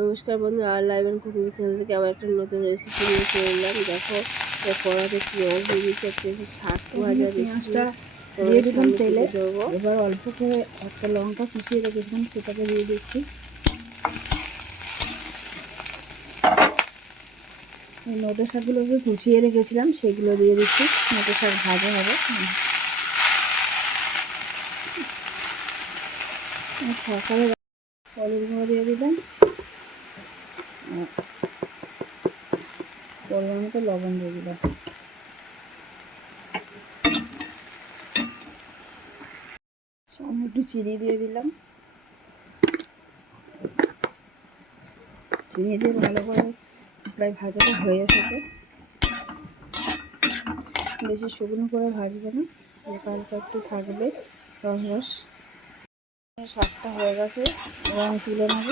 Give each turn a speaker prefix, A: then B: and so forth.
A: নমস্কার বন্ধু আর লাইভ অ্যান্ড কুকিং চ্যানেল থেকে আবার একটা নতুন রেসিপি নিয়ে চলে এলাম। দেখো কড়াতে পেঁয়াজ দিয়ে দিচ্ছে একটা হচ্ছে শাক ভাজা
B: দিয়ে দিলাম তেলে। এবার অল্প করে একটা লঙ্কা কুচিয়ে রেখেছিলাম সেটাকে দিয়ে দিচ্ছি। এই নোটে শাকগুলোকে কুচিয়ে রেখেছিলাম সেগুলো দিয়ে দিচ্ছি। নোটে শাক ভাজা হবে। সকালে গুঁড়ো দিয়ে দিলাম। পরিমাণ মতো লবণ দিয়ে দিলাম। সামনে একটু চিনি দিয়ে দিলাম। চিনি দিয়ে ভালো করে প্রায় ভাজাটা হয়ে এসেছে। বেশি শুকনো করে ভাজবে না, হালকা একটু থাকবে রস রস। শাকটা হয়ে গেছে এবং তুলে নেব।